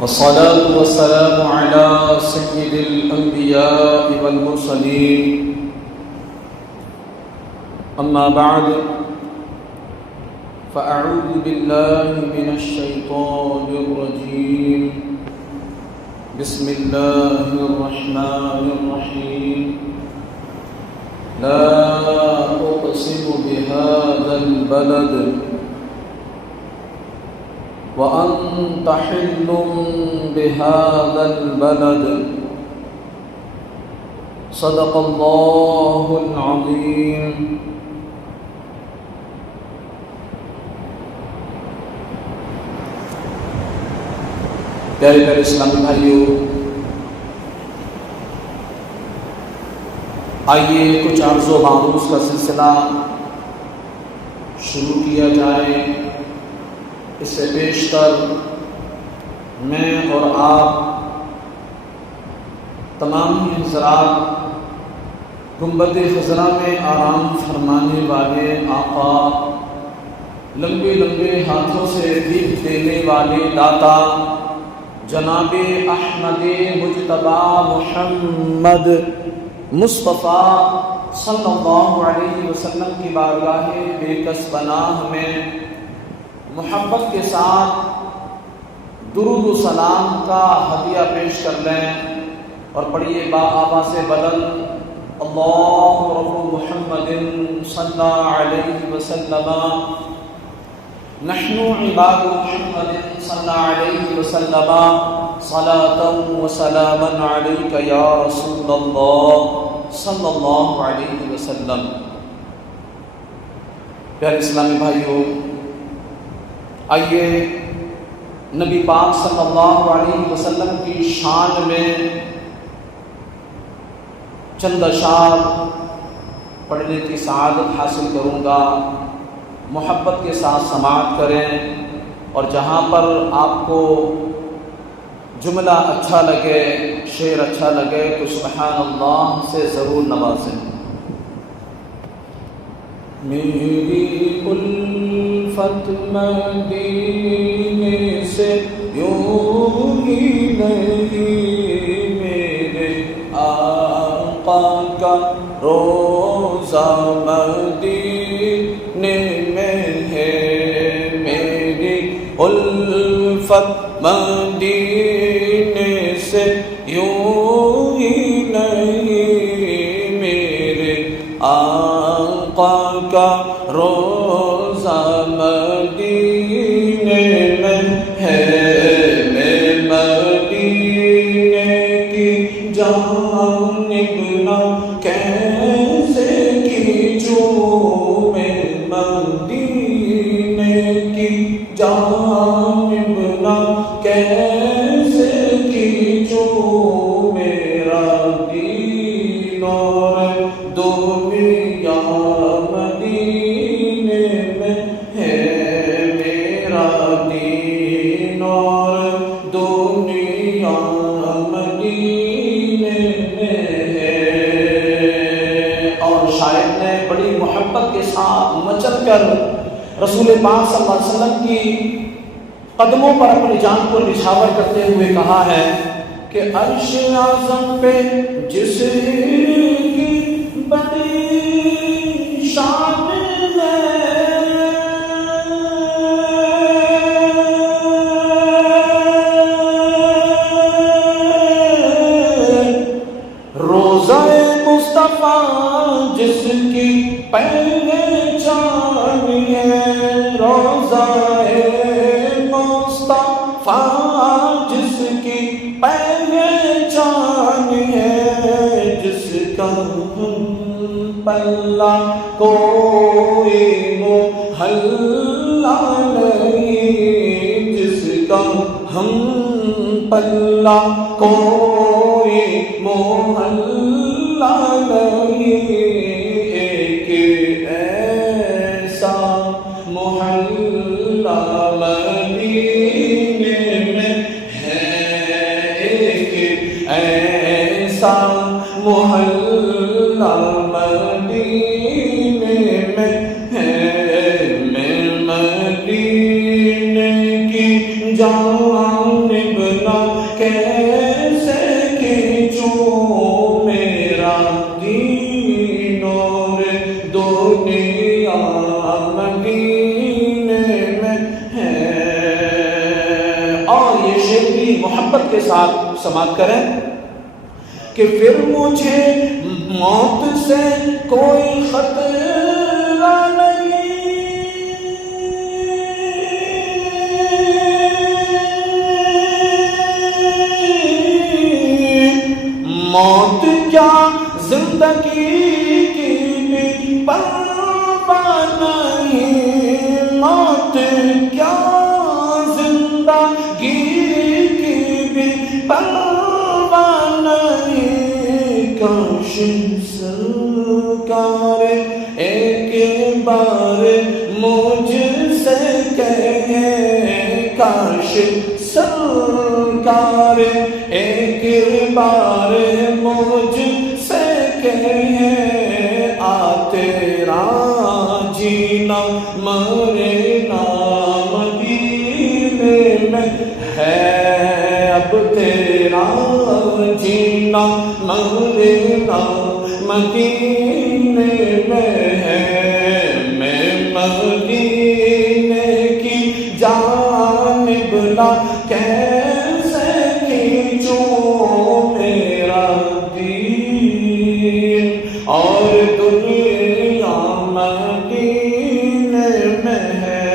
والصلاة والسلام على سيد الأنبياء والمرسلين أما بعد فأعوذ بالله من الشيطان الرجيم بسم الله الرحمن الرحيم لا أقسم بهذا البلد وأنت حل بهذا البلد صدق الله العظيم. پیارے پیارے اسلامی بھائیوں، آئیے کچھ عرض و معروض کا سلسلہ شروع کیا جائے۔ اس سے بیشتر میں اور آپ تمام حضرات گنبد خضرا میں آرام فرمانے والے آقا، لمبے لمبے ہاتھوں سے بھیک دینے والے داتا جناب احمد مجتبی محمد مصطفیٰ صلی اللہ علیہ وسلم کی بارگاہ بے کس پناہ میں محبت کے ساتھ درود و سلام کا ہدیہ پیش کر لیں اور پڑھیے با آواز بلند اللہ رب محمد صلی اللہ علیہ وسلم نحن عباد محمد صلی اللہ علیہ وسلم صلاة و سلاما علیک یا رسول اللہ صلی اللہ علیہ وسلم۔ پیارے اسلامی بھائیوں، آئیے نبی پاک صلی اللہ علیہ وسلم کی شان میں چند اشعار پڑھنے کی سعادت حاصل کروں گا۔ محبت کے ساتھ سماعت کریں اور جہاں پر آپ کو جملہ اچھا لگے، شعر اچھا لگے تو سبحان اللہ سے ضرور نوازیں۔ میری الفت مدینے سے یوں ہی نہیں، میرے آقا کا روزہ مدینے میں ہے، میری الفت مدینے سے یوں ہی نہیں، میرے آقا کا روزہ مدینے میں ہے، میں مدینے کی جانب نہ کیسے کھینچوں، میں مدینے کی جانب نہ کیسے کھینچوں، میرا دین اور دنیا مدینے میں ہے، میرا دین اور دنیا مدینے میں ہے۔ اور شاعر نے بڑی محبت کے ساتھ مچل کر رسول پاک صلی اللہ علیہ وسلم کی قدموں پر اپنی جان کو نچھاور کرتے ہوئے کہا ہے کہ عرش اعظم پہ جس کی بڑی شان ہے، روضہ مصطفیٰ جس کی پہچان ہے، روضہ مصطفیٰ جس کی پہچان ہے، جس کا پلہ کوئی محلہ نہیں، جس کا ہم پلہ کوئی محلہ نہیں، ایک ایسا محلہ مدینے میں ہے، ایک ایسا محلہ مدینے میں ہے، میں مدینے کی جانب نہ کیسے کھینچوں میرا دین اور دنیا مدینے میں ہے. اور یہ شعر بھی محبت کے ساتھ سماعت کریں کہ پھر مجھے موت سے کوئی خطرہ نہیں، موت کیا زندگی کی بھی پرواہ نہیں، موت کیا زندگی کی بھی پرواہ نہیں. کاش سرکار ایک بار مجھ سے کہیں، کاش سرکار ایک بار مجھ سے کہیں، آ تیرا جینا مرنا مدینے میں ہے، اب تیرا جینا مرنا مدینے میں ہے. میں مدینے کی جانب نہ کیسے کھینچوں میرا دین اور دنیا مدینے میں ہے.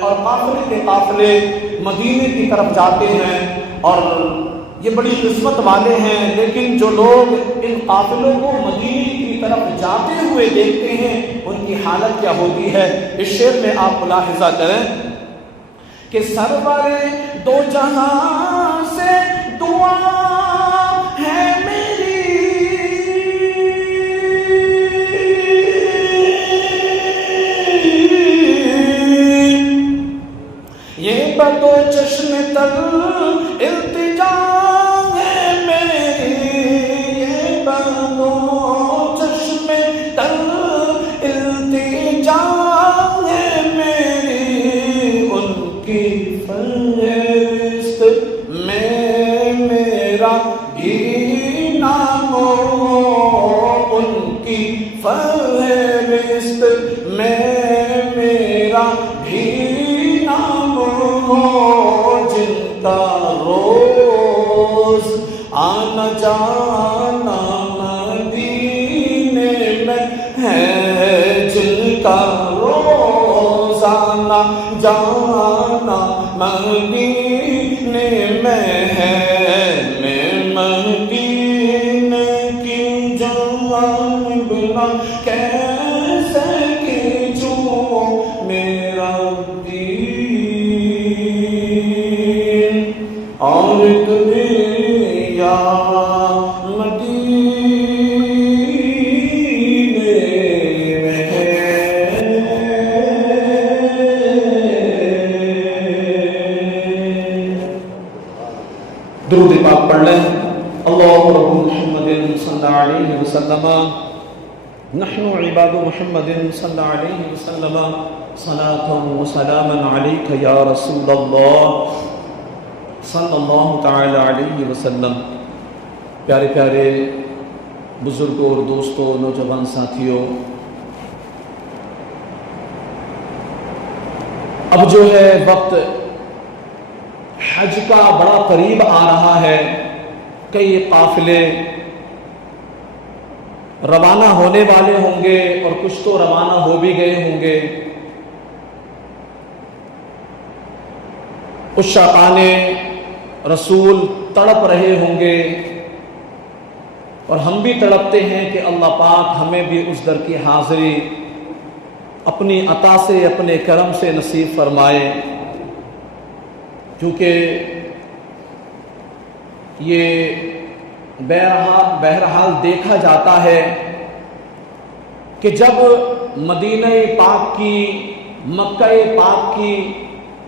اور قافلے کے قافلے مدینے کی طرف جاتے ہیں اور یہ بڑی قسمت والے ہیں، لیکن جو لوگ ان قافلوں کو مدینے کی طرف جاتے ہوئے دیکھتے ہیں ان کی حالت کیا ہوتی ہے. اس شعر میں آپ ملاحظہ کریں کہ سرور دو جہاں سے دعا ہے میری، یہ بدو چشم تر التجا ہے میری، یہ بدو چشم تر التجا ہے میری. ان کی فہرست میں میرا بھی نام ہو، ان کی فہرست میں میرا بھی نام ہو، جن کا روز آنا جانا مدینے میں ہے، جن کا روز آنا جانا مدینے میں ہے. میں مدینے کی جانب نہ کیسے کھینچوں میرا دین اور دنیا مدینے میں ہے. درود پاک پڑھ لیں. اللہ رب محمد صلی اللہ علیہ وسلم، نحن عباد محمد صلی اللہ علیہ وسلم، صلاۃ و سلاما علیک یا رسول اللہ صلی اللہ تعالی علیہ وسلم. پیارے پیارے بزرگوں اور دوستوں، نوجوان ساتھیوں، اب جو ہے وقت حج کا بڑا قریب آ رہا ہے. کئی قافلے روانہ ہونے والے ہوں گے اور کچھ تو روانہ ہو بھی گئے ہوں گے. عشاقان رسول تڑپ رہے ہوں گے اور ہم بھی تڑپتے ہیں کہ اللہ پاک ہمیں بھی اس در کی حاضری اپنی عطا سے، اپنے کرم سے نصیب فرمائے. کیونکہ یہ بہرحال دیکھا جاتا ہے کہ جب مدینہ پاک کی، مکہ پاک کی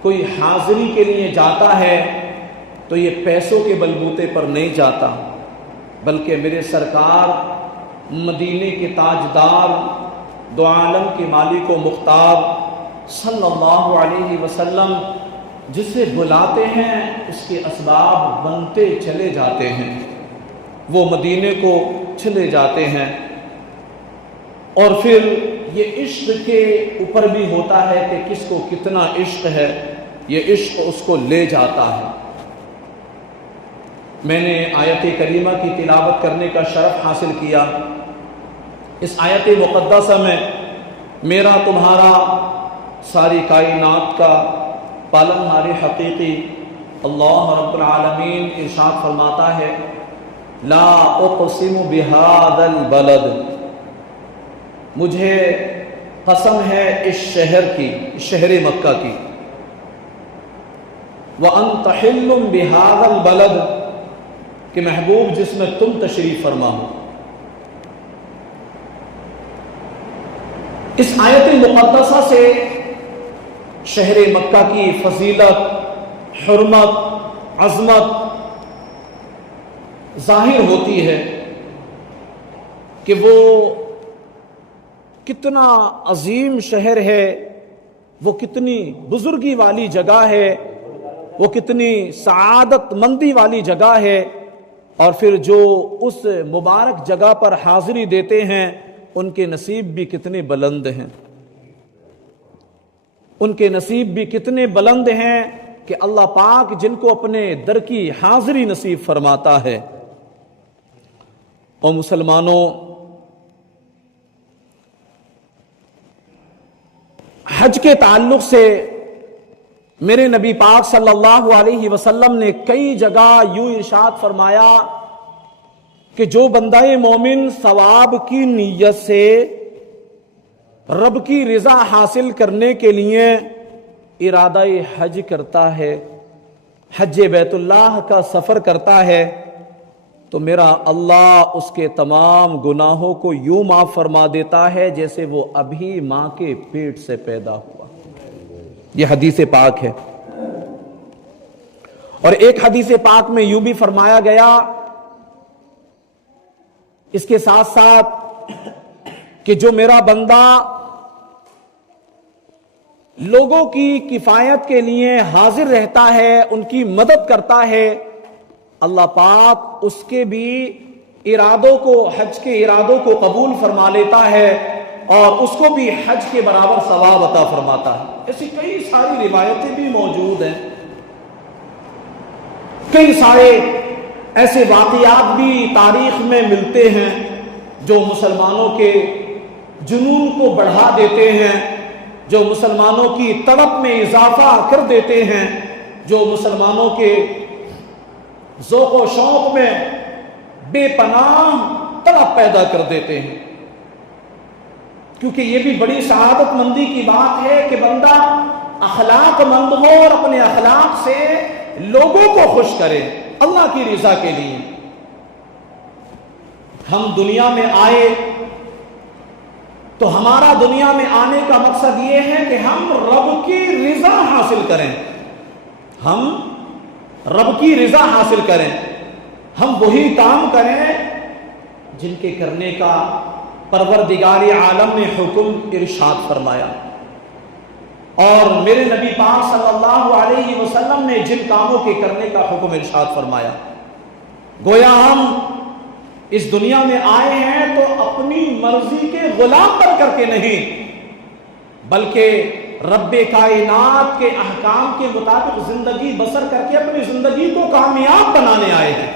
کوئی حاضری کے لیے جاتا ہے تو یہ پیسوں کے بلبوتے پر نہیں جاتا، بلکہ میرے سرکار مدینے کے تاجدار، دو عالم کے مالک و مختار صلی اللہ علیہ وسلم جسے بلاتے ہیں اس کے اسباب بنتے چلے جاتے ہیں، وہ مدینے کو چلے جاتے ہیں، اور پھر یہ عشق کے اوپر بھی ہوتا ہے کہ کس کو کتنا عشق ہے، یہ عشق اس کو لے جاتا ہے۔ میں نے آیت کریمہ کی تلاوت کرنے کا شرف حاصل کیا۔ اس آیت مقدسہ میں میرا تمہارا ساری کائنات کا پالنہار حقیقی اللہ رب العالمین ارشاد فرماتا ہے، لا اقسم بہذا البلد، مجھے قسم ہے اس شہر کی، شہر مکہ کی، وانت حل بہذا البلد، کہ محبوب جس میں تم تشریف فرما ہو۔ اس آیت مقدسہ سے شہر مکہ کی فضیلت، حرمت، عظمت ظاہر ہوتی ہے کہ وہ کتنا عظیم شہر ہے، وہ کتنی بزرگی والی جگہ ہے، وہ کتنی سعادت مندی والی جگہ ہے، اور پھر جو اس مبارک جگہ پر حاضری دیتے ہیں ان کے نصیب بھی کتنے بلند ہیں، ان کے نصیب بھی کتنے بلند ہیں کہ اللہ پاک جن کو اپنے در کی حاضری نصیب فرماتا ہے۔ اور مسلمانوں، حج کے تعلق سے میرے نبی پاک صلی اللہ علیہ وسلم نے کئی جگہ یوں ارشاد فرمایا کہ جو بندہ مومن ثواب کی نیت سے رب کی رضا حاصل کرنے کے لیے ارادہ حج کرتا ہے، حج بیت اللہ کا سفر کرتا ہے، تو میرا اللہ اس کے تمام گناہوں کو یوں معاف فرما دیتا ہے جیسے وہ ابھی ماں کے پیٹ سے پیدا ہوا۔ یہ حدیث پاک ہے۔ اور ایک حدیث پاک میں یوں بھی فرمایا گیا، اس کے ساتھ ساتھ، کہ جو میرا بندہ لوگوں کی کفایت کے لیے حاضر رہتا ہے، ان کی مدد کرتا ہے، اللہ پاک اس کے بھی ارادوں کو، حج کے ارادوں کو قبول فرما لیتا ہے اور اس کو بھی حج کے برابر ثواب عطا فرماتا ہے۔ ایسی کئی ساری روایتیں بھی موجود ہیں، کئی سارے ایسے واقعات بھی تاریخ میں ملتے ہیں جو مسلمانوں کے جنون کو بڑھا دیتے ہیں، جو مسلمانوں کی طلب میں اضافہ کر دیتے ہیں، جو مسلمانوں کے ذوق و شوق میں بے پناہ طلب پیدا کر دیتے ہیں۔ کیونکہ یہ بھی بڑی سعادت مندی کی بات ہے کہ بندہ اخلاق مند ہو اور اپنے اخلاق سے لوگوں کو خوش کرے اللہ کی رضا کے لیے۔ ہم دنیا میں آئے تو ہمارا دنیا میں آنے کا مقصد یہ ہے کہ ہم رب کی رضا حاصل کریں، ہم رب کی رضا حاصل کریں، ہم وہی کام کریں جن کے کرنے کا پروردگار عالم نے حکم ارشاد فرمایا، اور میرے نبی پاک صلی اللہ علیہ وسلم نے جن کاموں کے کرنے کا حکم ارشاد فرمایا۔ گویا ہم اس دنیا میں آئے ہیں تو اپنی مرضی کے غلام بن کر کے نہیں، بلکہ رب کائنات کے احکام کے مطابق زندگی بسر کر کے اپنی زندگی کو کامیاب بنانے آئے ہیں۔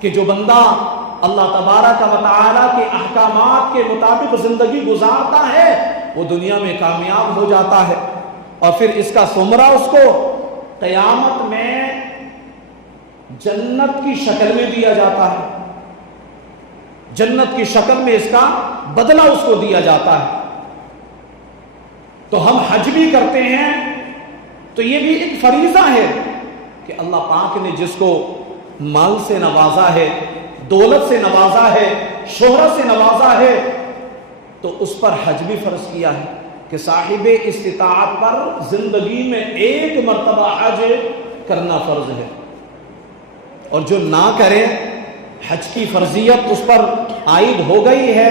کہ جو بندہ اللہ تبارک و تعالی کے احکامات کے مطابق زندگی گزارتا ہے وہ دنیا میں کامیاب ہو جاتا ہے، اور پھر اس کا ثمرہ اس کو قیامت میں جنت کی شکل میں دیا جاتا ہے، جنت کی شکل میں اس کا بدلہ اس کو دیا جاتا ہے۔ تو ہم حج بھی کرتے ہیں تو یہ بھی ایک فریضہ ہے کہ اللہ پاک نے جس کو مال سے نوازا ہے، دولت سے نوازا ہے، شہرت سے نوازا ہے، تو اس پر حج بھی فرض کیا ہے کہ صاحب استطاعت پر زندگی میں ایک مرتبہ حج کرنا فرض ہے، اور جو نہ کرے حج کی فرضیت اس پر عائد ہو گئی ہے،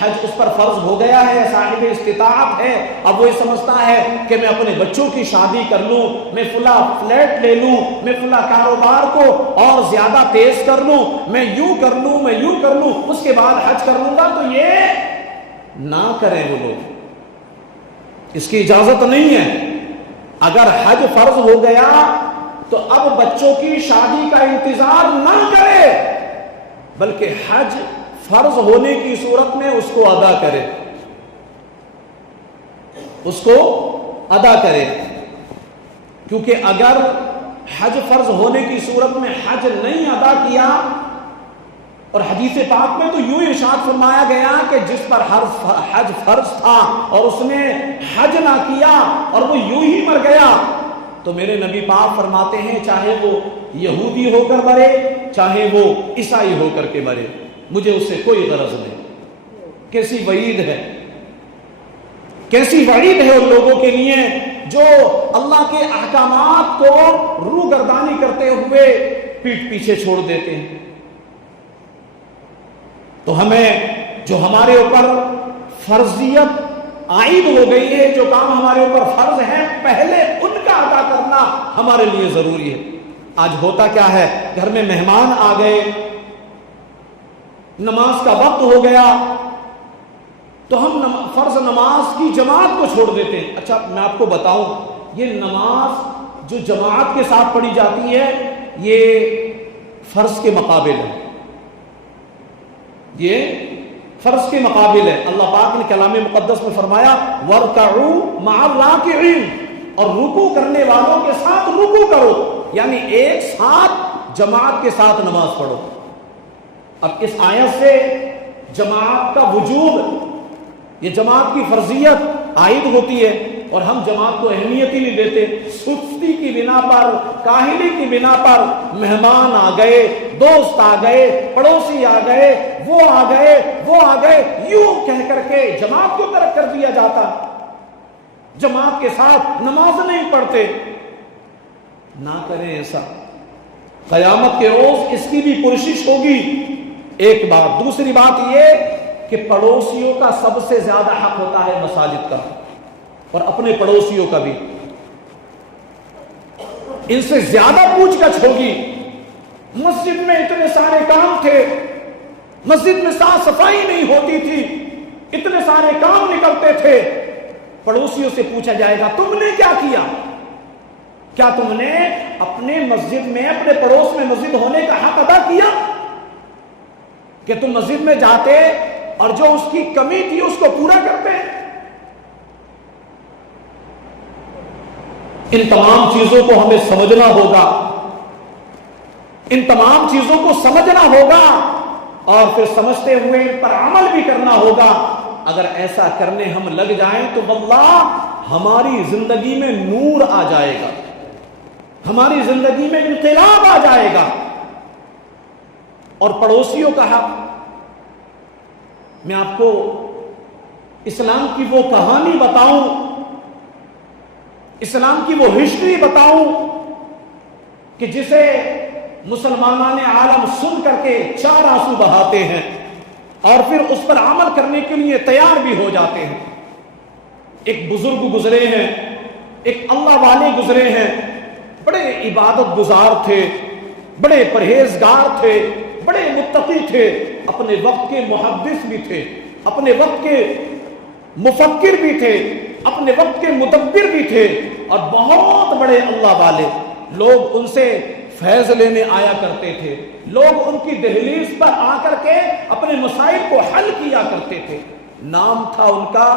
حج اس پر فرض ہو گیا ہے، صاحب استطاعت ہے، اب وہ یہ سمجھتا ہے کہ میں اپنے بچوں کی شادی کر لوں، میں فلاں فلیٹ لے لوں، میں فلاں کاروبار کو اور زیادہ تیز کر لوں، میں یوں کر لوں، میں یوں کر لوں، اس کے بعد حج کر لوں گا، تو یہ نہ کریں وہ لوگ، اس کی اجازت نہیں ہے۔ اگر حج فرض ہو گیا تو اب بچوں کی شادی کا انتظار نہ کرے، بلکہ حج فرض ہونے کی صورت میں اس کو ادا کرے، اس کو ادا کرے، کیونکہ اگر حج فرض ہونے کی صورت میں حج نہیں ادا کیا، اور حدیث پاک میں تو یوں ارشاد فرمایا گیا کہ جس پر حج فرض تھا اور اس نے حج نہ کیا اور وہ یوں ہی مر گیا، تو میرے نبی پاک فرماتے ہیں چاہے وہ یہودی ہو کر مرے، چاہے وہ عیسائی ہو کر کے مرے، مجھے اس سے کوئی غرض نہیں۔ کیسی وعید ہے، کیسی وعید ہے ان لوگوں کے لیے جو اللہ کے احکامات کو روگردانی کرتے ہوئے پیٹھ پیچھے چھوڑ دیتے ہیں۔ تو ہمیں جو ہمارے اوپر فرضیت عائد ہو گئی ہے، جو کام ہمارے اوپر فرض ہے، پہلے ان کا ادا کرنا ہمارے لیے ضروری ہے۔ آج ہوتا کیا ہے، گھر میں مہمان آ گئے، نماز کا وقت ہو گیا، تو ہم فرض نماز کی جماعت کو چھوڑ دیتے ہیں۔ اچھا میں آپ کو بتاؤں، یہ نماز جو جماعت کے ساتھ پڑھی جاتی ہے یہ فرض کے مقابل ہے، یہ فرض کے مقابل ہے۔ اللہ پاک نے کلام مقدس میں فرمایا وَارْكَعُوا مَعَ الرَّاكِعِينَ، اور رکوع کرنے والوں کے ساتھ رکوع کرو، یعنی ایک ساتھ جماعت کے ساتھ نماز پڑھو۔ اب اس آیت سے جماعت کا وجوب، یہ جماعت کی فرضیت عائد ہوتی ہے، اور ہم جماعت کو اہمیت ہی نہیں دیتے۔ سستی کی بنا پر، کاہلی کی بنا پر مہمان آ گئے، دوست آ گئے، پڑوسی آ گئے، وہ آ گئے، وہ آ گئے، یوں کہہ کر کے جماعت کو ترک کر دیا جاتا، جماعت کے ساتھ نماز نہیں پڑھتے۔ نہ کریں ایسا، قیامت کے روز اس کی بھی کوشش ہوگی۔ ایک بات، دوسری بات یہ کہ پڑوسیوں کا سب سے زیادہ حق ہوتا ہے مساجد کا، اور اپنے پڑوسیوں کا بھی، ان سے زیادہ پوچھ گچھ ہوگی۔ مسجد میں اتنے سارے کام تھے، مسجد میں صاف صفائی نہیں ہوتی تھی، اتنے سارے کام نکلتے تھے، پڑوسیوں سے پوچھا جائے گا تم نے کیا کیا؟ کیا تم نے اپنے مسجد میں، اپنے پڑوس میں مسجد ہونے کا حق ادا کیا؟ کہ تم مسجد میں جاتے اور جو اس کی کمی تھی اس کو پورا کرتے؟ ان تمام چیزوں کو ہمیں سمجھنا ہوگا، ان تمام چیزوں کو سمجھنا ہوگا، اور پھر سمجھتے ہوئے ان پر عمل بھی کرنا ہوگا۔ اگر ایسا کرنے ہم لگ جائیں تو واللہ ہماری زندگی میں نور آ جائے گا، ہماری زندگی میں انقلاب آ جائے گا۔ اور پڑوسیوں کا حق، میں آپ کو اسلام کی وہ کہانی بتاؤں، اسلام کی وہ ہسٹری بتاؤں کہ جسے مسلمان عالم سن کر کے چار آنسو بہاتے ہیں اور پھر اس پر عمل کرنے کے لیے تیار بھی ہو جاتے ہیں۔ ایک بزرگ گزرے ہیں، ایک اللہ والے گزرے ہیں، بڑے عبادت گزار تھے، بڑے پرہیزگار تھے، بڑے متقی تھے، اپنے وقت کے محدث بھی تھے، اپنے وقت کے مفکر بھی تھے، اپنے وقت کے مدبر بھی تھے، اور بہت بڑے اللہ والے۔ لوگ ان سے فیض لینے آیا کرتے تھے، لوگ ان کی دہلیز پر آ کر کے اپنے مسائل کو حل کیا کرتے تھے۔ نام تھا ان کا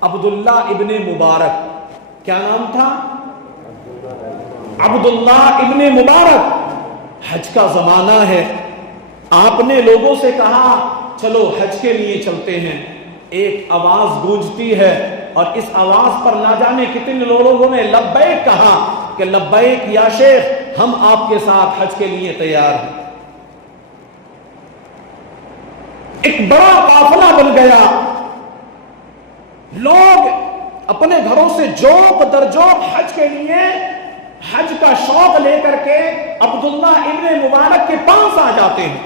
عبداللہ ابن مبارک۔ کیا نام تھا؟ عبداللہ ابن مبارک۔ حج کا زمانہ ہے، آپ نے لوگوں سے کہا چلو حج کے لیے چلتے ہیں۔ ایک آواز گونجتی ہے اور اس آواز پر نہ جانے کتنے لوگوں نے لبیک کہا کہ لبیک یا شیخ، ہم آپ کے ساتھ حج کے لیے تیار ہیں۔ ایک بڑا قافلہ بن گیا، لوگ اپنے گھروں سے جوق در جوق حج کے لیے، حج کا شوق لے کر کے عبداللہ ابن مبارک کے پاس آ جاتے ہیں۔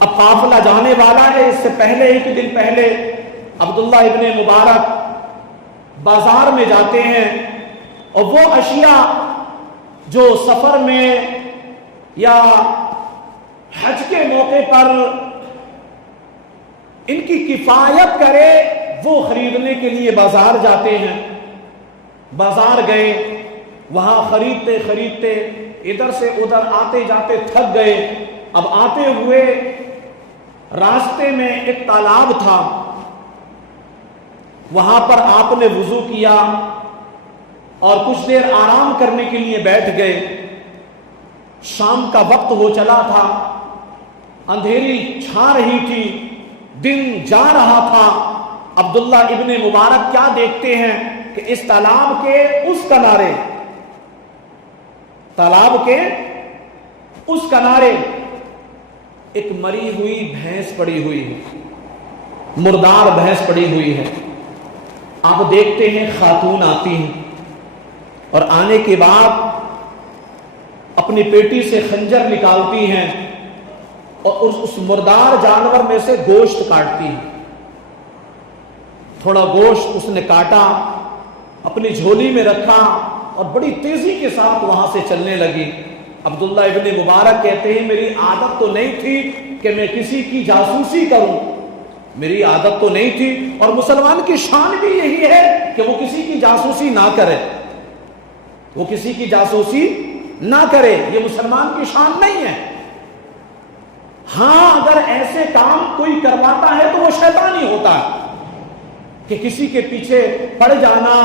اب قافلہ جانے والا ہے، اس سے پہلے ایک دن پہلے عبداللہ ابن مبارک بازار میں جاتے ہیں اور وہ اشیاء جو سفر میں یا حج کے موقع پر ان کی کفایت کرے وہ خریدنے کے لیے بازار جاتے ہیں۔ بازار گئے، وہاں خریدتے خریدتے ادھر سے ادھر آتے جاتے تھک گئے۔ اب آتے ہوئے راستے میں ایک تالاب تھا، وہاں پر آپ نے وضو کیا اور کچھ دیر آرام کرنے کے لیے بیٹھ گئے۔ شام کا وقت ہو چلا تھا، اندھیری چھا رہی تھی، دن جا رہا تھا۔ عبداللہ ابن مبارک کیا دیکھتے ہیں کہ اس تالاب کے اس کنارے، تالاب کے اس کنارے ایک مری ہوئی بھینس پڑی ہوئی ہے، مردار بھینس پڑی ہوئی ہے۔ آپ دیکھتے ہیں خاتون آتی ہیں اور آنے کے بعد اپنی پیٹی سے خنجر نکالتی ہیں اور اس مردار جانور میں سے گوشت کاٹتی ہیں۔ تھوڑا گوشت اس نے کاٹا، اپنی جھولی میں رکھا اور بڑی تیزی کے ساتھ وہاں سے چلنے لگی۔ عبداللہ ابن مبارک کہتے ہیں میری عادت تو نہیں تھی کہ میں کسی کی جاسوسی کروں، میری عادت تو نہیں تھی، اور مسلمان کی شان بھی یہی ہے کہ وہ کسی کی جاسوسی نہ کرے، وہ کسی کی جاسوسی نہ کرے، یہ مسلمان کی شان نہیں ہے۔ ہاں اگر ایسے کام کوئی کرواتا ہے تو وہ شیطانی ہوتا ہے کہ کسی کے پیچھے پڑ جانا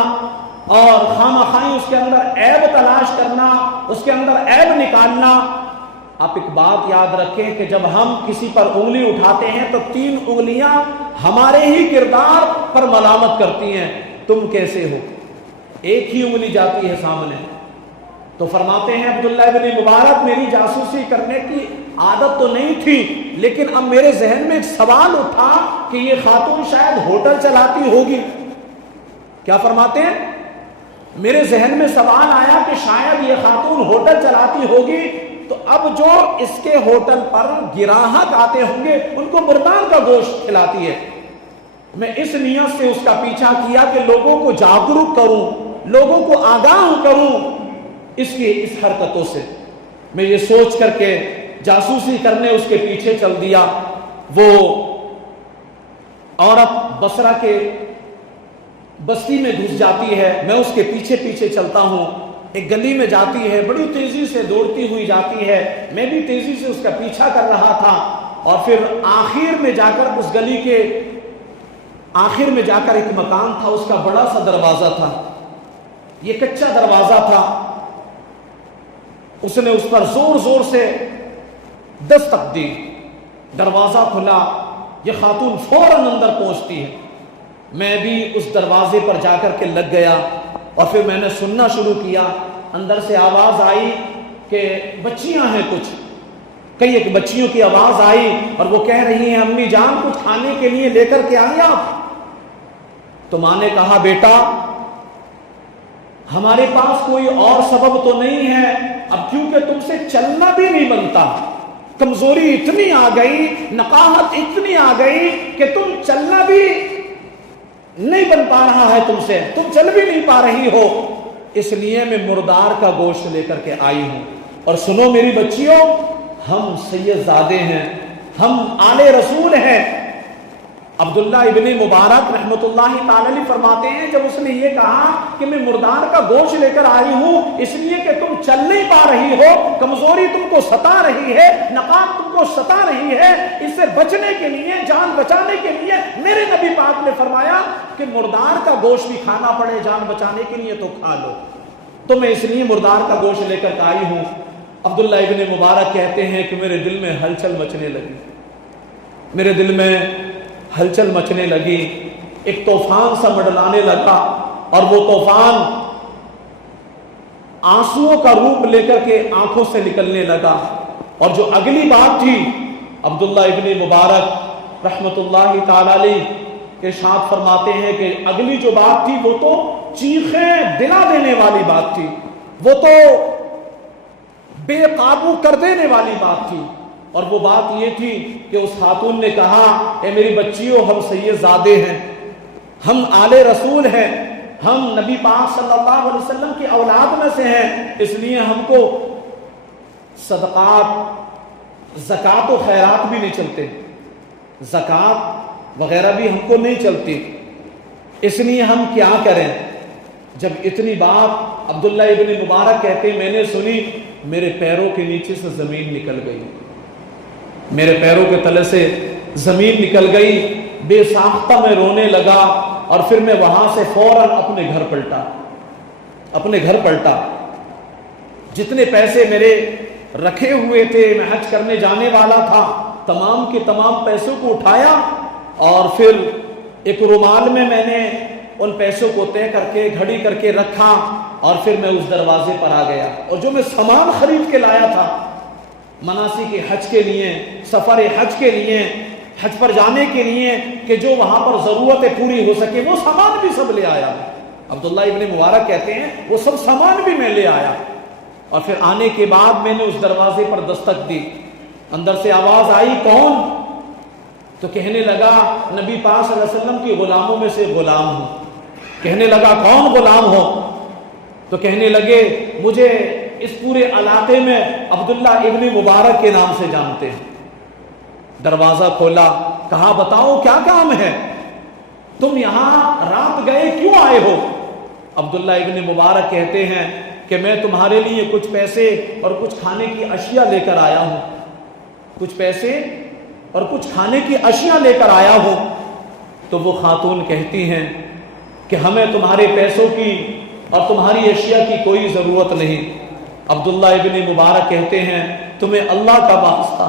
اور خامخواہ اس کے اندر عیب تلاش کرنا، اس کے اندر عیب نکالنا۔ آپ ایک بات یاد رکھیں کہ جب ہم کسی پر انگلی اٹھاتے ہیں تو 3 انگلیاں ہمارے ہی کردار پر ملامت کرتی ہیں، تم کیسے ہو، ایک ہی انگلی جاتی ہے سامنے۔ تو فرماتے ہیں عبداللہ ابن مبارک میری جاسوسی کرنے کی عادت تو نہیں تھی، لیکن اب میرے ذہن میں ایک سوال اٹھا کہ یہ خاتون شاید ہوٹل چلاتی ہوگی۔ کیا فرماتے ہیں؟ میرے ذہن میں سوال آیا کہ شاید یہ خاتون ہوٹل چلاتی ہوگی، تو اب جو اس کے ہوٹل پر گراہک آتے ہوں گے ان کو مردار کا گوشت کھلاتی ہے۔ میں اس نیت سے اس کا پیچھا کیا کہ لوگوں کو جاگرک کروں، لوگوں کو آگاہ کروں اس کی اس حرکتوں سے۔ میں یہ سوچ کر کے جاسوسی کرنے اس کے پیچھے چل دیا۔ وہ عورت بصرہ کے بستی میں گھس جاتی ہے، میں اس کے پیچھے پیچھے چلتا ہوں، ایک گلی میں جاتی ہے، بڑی تیزی سے دوڑتی ہوئی جاتی ہے، میں بھی تیزی سے اس کا پیچھا کر رہا تھا، اور پھر آخر میں جا کر اس گلی کے آخر میں جا کر ایک مکان تھا، اس کا بڑا سا دروازہ تھا، یہ کچا دروازہ تھا۔ اس نے اس پر زور زور سے دستک دی، دروازہ کھلا، یہ خاتون فوراً اندر پہنچتی ہے۔ میں بھی اس دروازے پر جا کر کے لگ گیا اور پھر میں نے سننا شروع کیا۔ اندر سے آواز آئی کہ بچیاں ہیں کچھ، کئی ایک بچیوں کی آواز آئی اور وہ کہہ رہی ہیں امی جان کچھ کھانے کے لیے لے کر کے آئیں آپ؟ تو ماں نے کہا بیٹا ہمارے پاس کوئی اور سبب تو نہیں ہے، اب کیونکہ تم سے چلنا بھی نہیں بنتا، کمزوری اتنی آ گئی، نقاہت اتنی آ گئی کہ تم چلنا بھی نہیں بن پا رہا ہے، تم سے تم چل بھی نہیں پا رہی ہو، اس لیے میں مردار کا گوشت لے کر کے آئی ہوں۔ اور سنو میری بچیوں، ہم سید زادے ہیں، ہم آل رسول ہیں۔ عبداللہ ابن مبارک رحمت اللہ تعالی علیہ فرماتے ہیں جب اس نے یہ کہا کہ میں مردار کا گوشت لے کر آئی ہوں اس لیے کہ تم چل نہیں پا رہی ہو، کمزوری تم کو ستا رہی ہے، نقاہت تم کو ستا رہی ہے، اس سے بچنے کے لیے، جان بچانے کے لیے میرے نبی پاک نے فرمایا کہ مردار کا گوشت بھی کھانا پڑے جان بچانے کے لیے تو کھا لو، تو میں اس لیے مردار کا گوشت لے کر آئی ہوں۔ عبداللہ ابن مبارک کہتے ہیں کہ میرے دل میں ہلچل مچنے لگی، میرے دل میں ہلچل مچنے لگی، ایک طوفان سا منڈلانے لگا، اور وہ طوفان آنسوؤں کا روپ لے کر کے آنکھوں سے نکلنے لگا۔ اور جو اگلی بات تھی، عبداللہ ابن مبارک رحمت اللہ تعالی علیہ ارشاد فرماتے ہیں کہ اگلی جو بات تھی وہ تو چیخیں دلا دینے والی بات تھی، وہ تو بے قابو کر دینے والی بات تھی۔ اور وہ بات یہ تھی کہ اس خاتون نے کہا اے میری بچیوں، ہم سید زادے ہیں، ہم آل رسول ہیں، ہم نبی پاک صلی اللہ علیہ وسلم کی اولاد میں سے ہیں، اس لیے ہم کو صدقات، زکوٰۃ و خیرات بھی نہیں چلتے، زکوٰۃ وغیرہ بھی ہم کو نہیں چلتی، اس لیے ہم کیا کریں؟ جب اتنی بات عبداللہ ابن مبارک کہتے میں نے سنی، میرے پیروں کے نیچے سے زمین نکل گئی، میرے پیروں کے تلے سے زمین نکل گئی، بے ساختہ میں رونے لگا، اور پھر میں وہاں سے فوراً اپنے گھر پلٹا۔ جتنے پیسے میرے رکھے ہوئے تھے، میں حج کرنے جانے والا تھا، تمام کے تمام پیسوں کو اٹھایا، اور پھر ایک رومال میں نے ان پیسوں کو طے کر کے گھڑی کر کے رکھا، اور پھر میں اس دروازے پر آ گیا، اور جو میں سامان خرید کے لایا تھا مناسک حج کے لیے، سفر حج کے لیے، حج پر جانے کے لیے، کہ جو وہاں پر ضرورتیں پوری ہو سکے، وہ سامان بھی سب لے آیا۔ عبداللہ ابن مبارک کہتے ہیں وہ سب سامان بھی میں لے آیا، اور پھر آنے کے بعد میں نے اس دروازے پر دستک دی، اندر سے آواز آئی کون؟ تو کہنے لگا نبی پاک صلی اللہ علیہ وسلم کے غلاموں میں سے غلام ہوں۔ کہنے لگا کون غلام ہو؟ تو کہنے لگے مجھے اس پورے علاقے میں عبداللہ ابن مبارک کے نام سے جانتے ہیں۔ دروازہ کھولا، کہا بتاؤ کیا کام ہے، تم یہاں رات گئے کیوں آئے ہو؟ عبداللہ ابن مبارک کہتے ہیں کہ میں تمہارے لیے کچھ پیسے اور کچھ کھانے کی اشیاء لے کر آیا ہوں، کچھ پیسے اور کچھ کھانے کی اشیاء لے کر آیا ہوں۔ تو وہ خاتون کہتی ہیں کہ ہمیں تمہارے پیسوں کی اور تمہاری اشیاء کی کوئی ضرورت نہیں۔ عبداللہ ابن مبارک کہتے ہیں تمہیں اللہ کا واسطہ،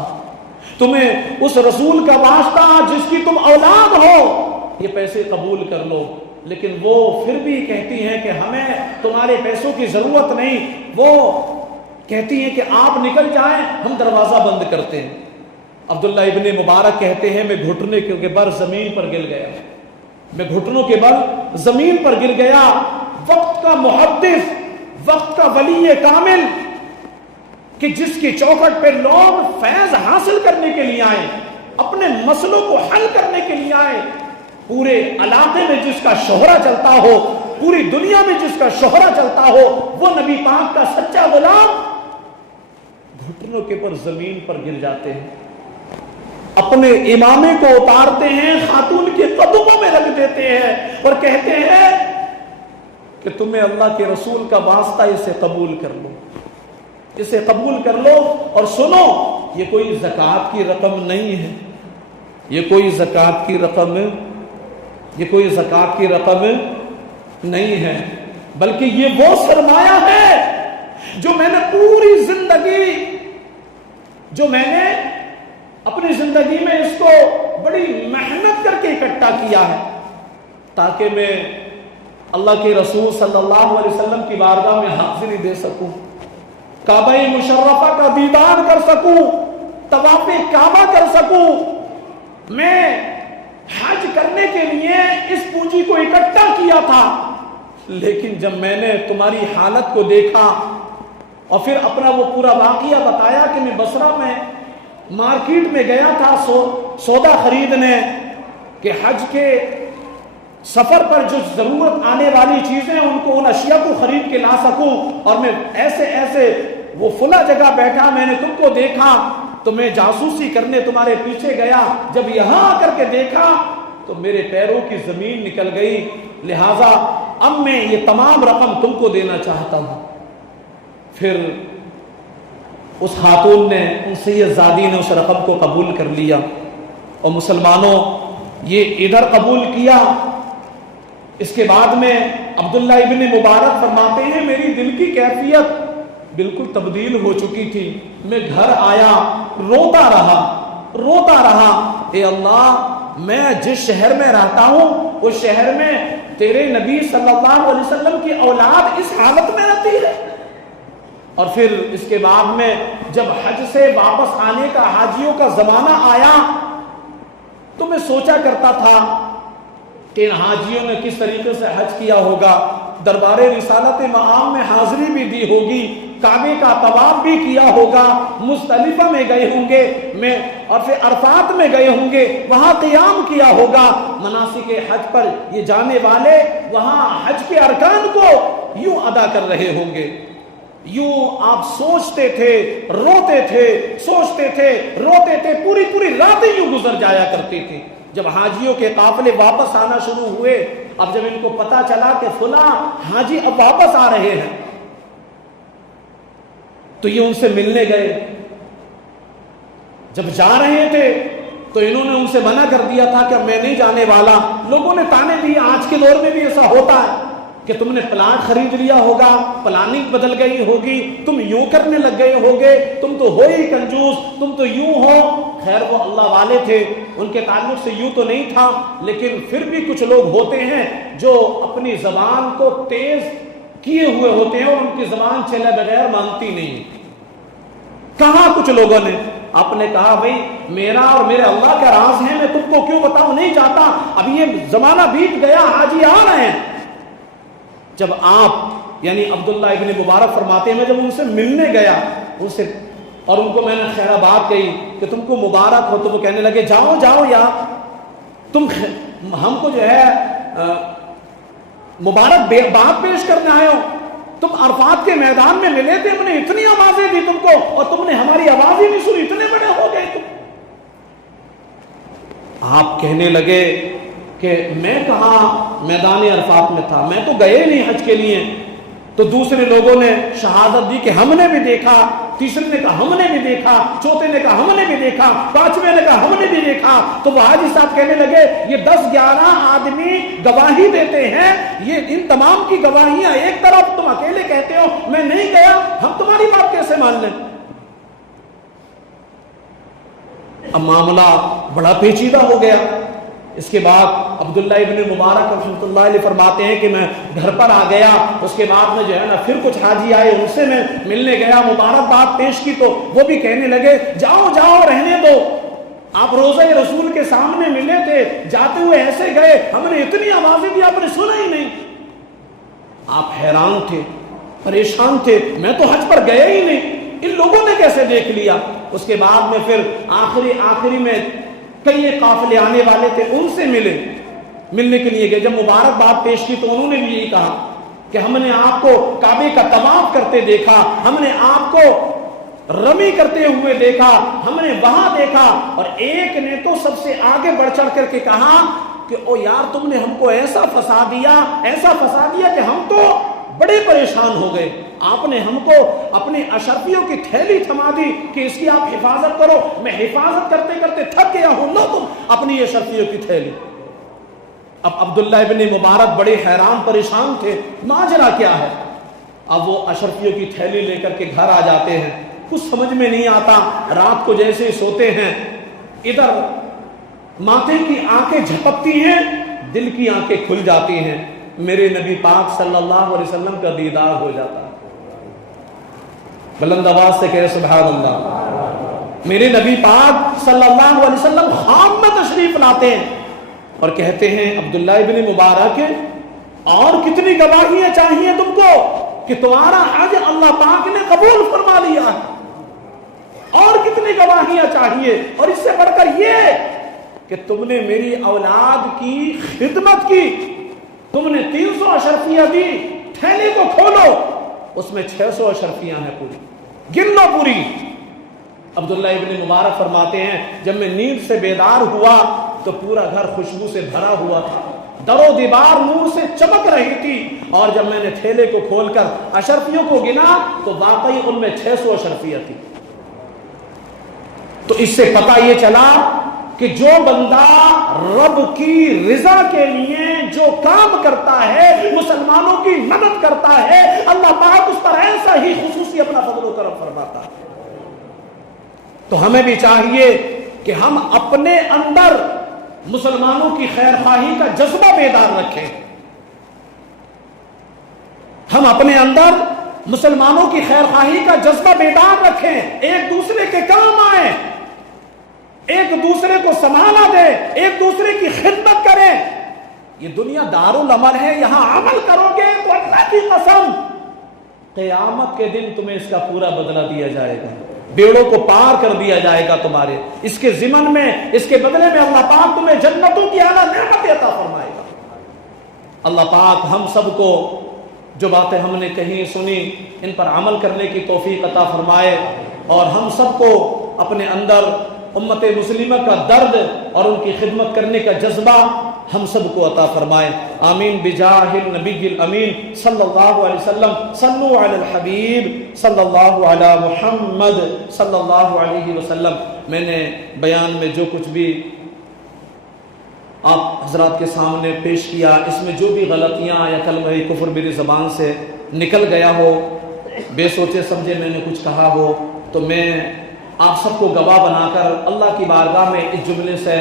تمہیں اس رسول کا واسطہ جس کی تم اولاد ہو، یہ پیسے قبول کر لو۔ لیکن وہ پھر بھی کہتی ہیں کہ ہمیں تمہارے پیسوں کی ضرورت نہیں، وہ کہتی ہیں کہ آپ نکل جائیں، ہم دروازہ بند کرتے ہیں۔ عبداللہ ابن مبارک کہتے ہیں میں گھٹنے کے بل زمین پر گر گیا، میں گھٹنوں کے بل زمین پر گر گیا۔ وقت کا محدث، وقت کا ولی کامل، کہ جس کی چوکھٹ پہ لوگ فیض حاصل کرنے کے لیے آئے، اپنے مسئلوں کو حل کرنے کے لیے آئے، پورے علاقے میں جس کا شہرہ چلتا ہو، پوری دنیا میں جس کا شہرہ چلتا ہو، وہ نبی پاک کا سچا غلام گھٹنوں کے پر زمین پر گر جاتے ہیں، اپنے امامے کو اتارتے ہیں، خاتون کے قدموں میں رکھ دیتے ہیں اور کہتے ہیں کہ تمہیں اللہ کے رسول کا واسطہ اسے قبول کر لو، اسے قبول کر لو۔ اور سنو، یہ کوئی زکوٰۃ کی رقم نہیں ہے، یہ کوئی زکوٰۃ کی رقم، یہ کوئی زکوٰۃ کی رقم نہیں ہے، بلکہ یہ وہ سرمایہ ہے جو میں نے پوری زندگی، جو میں نے اپنی زندگی میں اس کو بڑی محنت کر کے اکٹھا کیا ہے، تاکہ میں اللہ کے رسول صلی اللہ علیہ وسلم کی بارگاہ میں حاضری دے سکوں، کعبہ مشرفہ کا دیدار کر سکوں، طواف کعبہ کر سکوں۔ میں حج کرنے کے لیے اس پونجی کو اکٹھا کیا تھا، لیکن جب میں نے تمہاری حالت کو دیکھا اور پھر اپنا وہ پورا واقعہ بتایا کہ میں بصرہ میں مارکیٹ میں گیا تھا سودا خریدنے، کہ حج کے سفر پر جو ضرورت آنے والی چیزیں ان کو، ان اشیاء کو خرید کے لا سکوں، اور میں ایسے وہ فلاں جگہ بیٹھا، میں نے تم کو دیکھا تو میں جاسوسی کرنے تمہارے پیچھے گیا، جب یہاں آ کر کے دیکھا تو میرے پیروں کی زمین نکل گئی، لہٰذا اب میں یہ تمام رقم تم کو دینا چاہتا ہوں۔ پھر اس خاتون نے، ان سید زادی نے اس رقم کو قبول کر لیا، اور مسلمانوں یہ ادھر قبول کیا۔ اس کے بعد میں عبداللہ ابن مبارک فرماتے ہیں میری دل کی کیفیت بالکل تبدیل ہو چکی تھی، میں گھر آیا روتا رہا، اے اللہ میں جس شہر میں رہتا ہوں اس شہر میں تیرے نبی صلی اللہ علیہ وسلم کی اولاد اس حالت میں رہتی ہے۔ اور پھر اس کے بعد میں جب حج سے واپس آنے کا، حاجیوں کا زمانہ آیا، تو میں سوچا کرتا تھا کہ ان حاجیوں نے کس طریقے سے حج کیا ہوگا، دربار رسالت مقام میں حاضری بھی دی ہوگی، کعبے کا طواف بھی کیا ہوگا، مزدلفہ میں گئے ہوں گے، اور پھر عرفات میں گئے ہوں گے، وہاں قیام کیا ہوگا۔ مناسک حج پر یہ جانے والے وہاں حج کے ارکان کو یوں ادا کر رہے ہوں گے۔ یوں آپ سوچتے تھے، روتے تھے، سوچتے تھے، روتے تھے، پوری پوری راتیں یوں گزر جایا کرتی تھی۔ جب حاجیوں کے قافلے واپس آنا شروع ہوئے، اب جب ان کو پتا چلا کہ فلاں حاجی اب واپس آ رہے ہیں، تو یہ ان سے ملنے گئے۔ جب جا رہے تھے تو انہوں نے ان سے منع کر دیا تھا کہ میں نہیں جانے والا۔ لوگوں نے تانے دیے، آج کے دور میں بھی ایسا ہوتا ہے کہ تم نے پلاٹ خرید لیا ہوگا، پلاننگ بدل گئی ہوگی، تم یوں کرنے لگ گئے ہوگے، تم تو ہو ہی کنجوس، تم تو یوں ہو۔ خیر وہ اللہ والے تھے، ان کے تعلق سے یوں تو نہیں تھا، لیکن پھر بھی کچھ لوگ ہوتے ہیں جو اپنی زبان کو تیز کیے ہوئے ہوتے ہیں اور ان کی زبان چلے بغیر مانتی نہیں۔ کہا کچھ لوگوں نے، آپ نے کہا بھئی میرا اور میرے اللہ کا راز ہے، میں تم کو کیوں بتاؤں، نہیں چاہتا، اب یہ زمانہ بیت گیا، حاجی آ رہے ہیں۔ جب آپ یعنی عبداللہ ابن مبارک فرماتے ہیں، میں جب ان سے ملنے گیا ان سے اور ان کو میں نے خیر بات کہی کہ تم کو مبارک ہو، تو وہ کہنے لگے جاؤ جاؤ یار، تم ہم کو جو ہے مبارک بات پیش کرنے آئے ہو، تم عرفات کے میدان میں ملے تھے، ہم نے اتنی آوازیں دی تم کو اور تم نے ہماری آواز ہی نہیں سنی، اتنے بڑے ہو گئے تم۔ آپ کہنے لگے کہ میں کہاں میدان عرفات میں تھا، میں تو گئے نہیں حج کے لیے۔ تو دوسرے لوگوں نے شہادت دی کہ ہم نے بھی دیکھا، تیسرے نے کہا ہم نے بھی دیکھا، چوتھے نے کہا ہم نے بھی دیکھا، پانچویں نے کہا ہم نے بھی دیکھا۔ تو وہ حاجی صاحب کہنے لگے یہ 10-11 آدمی گواہی دیتے ہیں، یہ ان تمام کی گواہیاں ایک طرف، تم اکیلے کہتے ہو میں نہیں گیا، ہم تمہاری بات کیسے مان لیں؟ اب معاملہ بڑا پیچیدہ ہو گیا۔ اس کے بعد عبداللہ ابن مبارک رحمۃ اللہ علیہ فرماتے ہیں کہ میں گھر پر آ گیا، اس کے بعد میں جو ہے نا پھر کچھ حاجی آئے، ان سے میں ملنے گیا، مبارکباد پیش کی، تو وہ بھی کہنے لگے جاؤ جاؤ رہنے دو، آپ روضہ رسول کے سامنے ملے تھے، جاتے ہوئے ایسے گئے، ہم نے اتنی آوازیں دی آپ نے سنا ہی نہیں۔ آپ حیران تھے، پریشان تھے، میں تو حج پر گیا ہی نہیں، ان لوگوں نے کیسے دیکھ لیا؟ اس کے بعد میں پھر آخری میں کئی قافلے آنے والے تھے، ان سے ملنے کے لیے گئے۔ جب مبارکباد پیش کی تو انہوں نے بھی یہی کہا کہ ہم نے آپ کو کعبے کا طواف کرتے دیکھا، ہم نے آپ کو رمی کرتے ہوئے دیکھا، ہم نے وہاں دیکھا۔ اور ایک نے تو سب سے آگے بڑھ چڑھ کر کے کہا کہ او یار تم نے ہم کو ایسا پھنسا دیا کہ ہم تو بڑے پریشان ہو گئے، آپ نے ہم کو اپنی اشرفیوں کی تھیلی تھما دی کہ اس کی آپ حفاظت کرو، میں حفاظت کرتے کرتے تھک گیا ہوں، لو تم اپنی اشرفیوں کی تھیلی۔ اب عبداللہ ابن مبارک بڑے حیران پریشان تھے، ماجرا کیا ہے؟ اب وہ اشرفیوں کی تھیلی لے کر کے گھر آ جاتے ہیں، کچھ سمجھ میں نہیں آتا، رات کو جیسے سوتے ہیں، ادھر ماتھے کی آنکھیں جھپکتی ہیں، دل کی آنکھیں کھل جاتی ہیں، میرے نبی پاک صلی اللہ علیہ وسلم کا دیدار ہو جاتا ہے۔ بلند آواز سے کہے سبحان اللہ۔ میرے نبی پاک صلی اللہ علیہ وسلم خواب میں تشریف لاتے ہیں اور کہتے ہیں عبداللہ ابن مبارک اور کتنی گواہیاں چاہیے تم کو کہ تمہارا حج اللہ پاک نے قبول فرما لیا ہے، اور کتنی گواہیاں چاہیے؟ اور اس سے بڑھ کر یہ کہ تم نے میری اولاد کی خدمت کی، تم نے 300 اشرفیاں دی، تھیلے کو کھولو اس میں 600 اشرفیاں ہیں، پوری گن لو پوری۔ عبداللہ ابن مبارک فرماتے ہیں جب میں نیند سے بیدار ہوا تو پورا گھر خوشبو سے بھرا ہوا تھا، در و دیوار نور سے چمک رہی تھی، اور جب میں نے تھیلے کو کھول کر اشرفیوں کو گنا تو واقعی ان میں 600 اشرفیاں تھی۔ تو اس سے پتہ یہ چلا کہ جو بندہ رب کی رضا کے لیے جو کام کرتا ہے، مسلمانوں کی مدد کرتا ہے، اللہ پاک اس پر ایسا ہی خصوصی اپنا فضل و کرم فرماتا ہے۔ تو ہمیں بھی چاہیے کہ ہم اپنے اندر مسلمانوں کی خیر خواہی کا جذبہ بیدار رکھیں، ہم اپنے اندر مسلمانوں کی خیر خواہی کا جذبہ بیدار رکھیں، ایک دوسرے کے کام آئیں، ایک دوسرے کو سنبھالا دیں، ایک دوسرے کی خدمت کریں۔ یہ دنیا دارالعمل ہے، یہاں عمل کرو گے تو اللہ کی قسم قیامت کے دن تمہیں اس کا پورا بدلہ دیا جائے گا، بیڑوں کو پار کر دیا جائے گا تمہارے، اس کے ضمن میں، اس کے بدلے میں اللہ پاک تمہیں جنتوں کی اعلیٰ نعمتیں عطا فرمائے گا۔ اللہ پاک ہم سب کو جو باتیں ہم نے کہیں سنی ان پر عمل کرنے کی توفیق عطا فرمائے، اور ہم سب کو اپنے اندر امت مسلمہ کا درد اور ان کی خدمت کرنے کا جذبہ ہم سب کو عطا فرمائے، آمین بجاہ النبی الامین صلی اللہ علیہ وسلم۔ صلو علی الحبیب صلی اللہ علی محمد صلی اللہ علیہ وسلم۔ میں نے بیان میں جو کچھ بھی آپ حضرات کے سامنے پیش کیا، اس میں جو بھی غلطیاں یا کلمہ کفر میری زبان سے نکل گیا ہو، بے سوچے سمجھے میں نے کچھ کہا ہو، تو میں آپ سب کو گواہ بنا کر اللہ کی بارگاہ میں اس جملے سے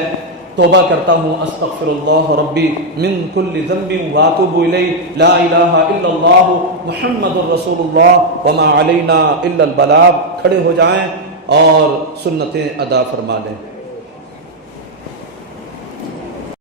توبہ کرتا ہوں، استغفر اللہ ربی من کل ذنب واتوب الیہ، لا الہ الا اللہ محمد الرسول اللہ وما علینا الا البلاغ۔ کھڑے ہو جائیں اور سنتیں ادا فرما لیں۔